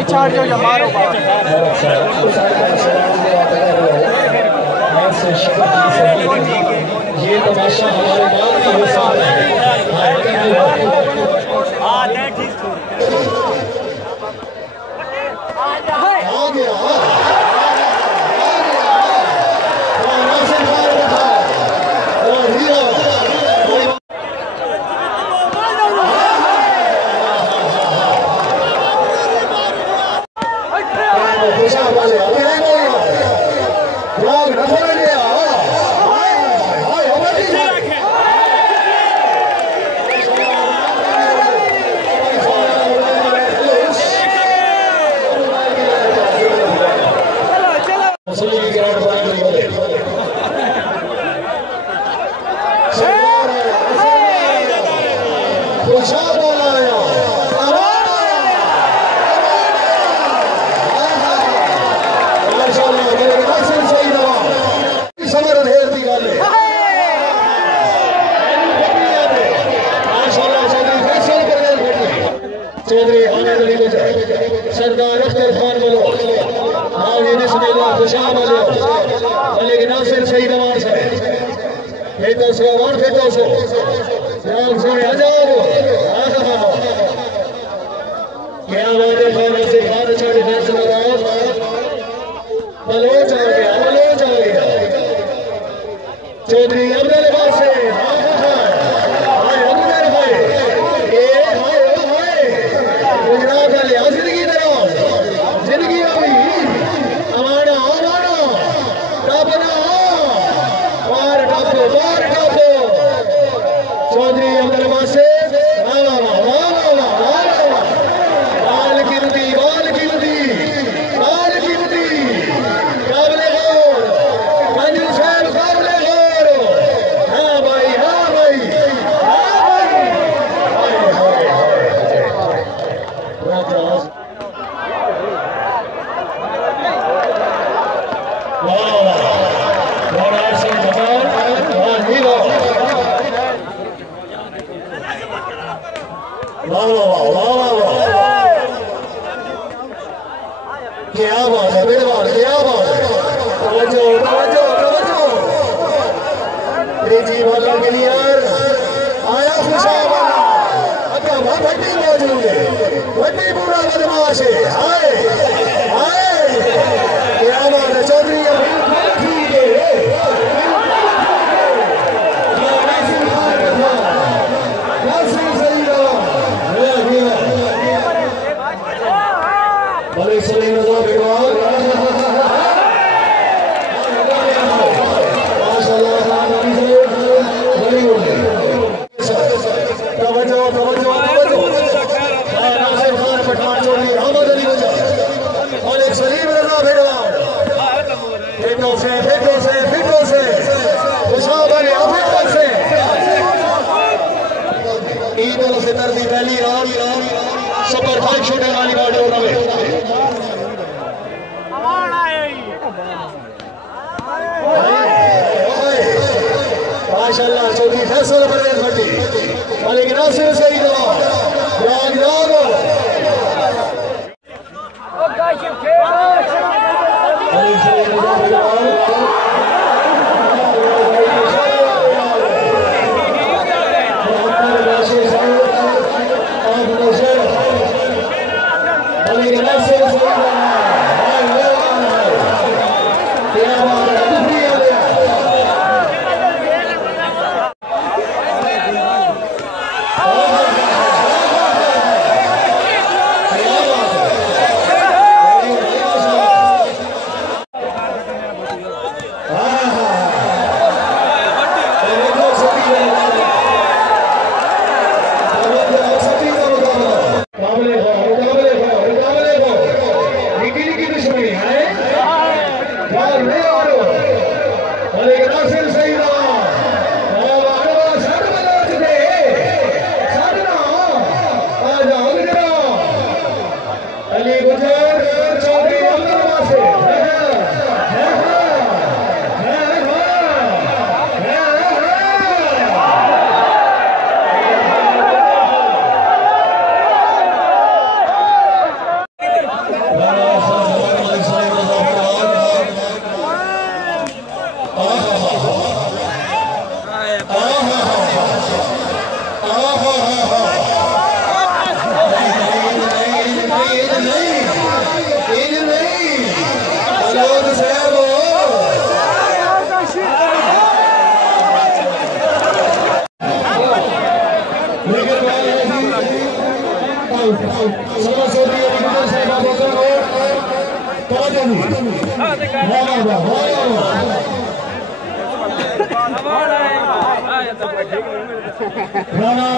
पिछाड़ जो मारो ये तमाशा हमारे बाद का हो सकता है। सरदार अख्तर खान बोलो आगे बिस्मिल्लाह खुशाब बोलो मलिक नासिर शहीद आवाज है फेतो सो और फेतो सो राम सोने हजार क्या बात है खान से खान छोड़ फैसला रहा बलोच आ गया चौधरी अब्दुल वासे क्या बात है मेरे बाल क्या बात है तवज्जो जी वाला के लिए आया खुशाब अच्छा भट्टी मौजूद है भट्टी पूरा बदमाश है हाय हाय क्या बात है चौधरी ठीक है सही फिटो से खुशाब ने अफिकत से ईद उल फितर की पहली रात सुपर 5 शूटिंग वाली गाड़ी माशाअल्लाह चौधरी फैसल परवेज भट्टी मलिक नासिर सईद राणा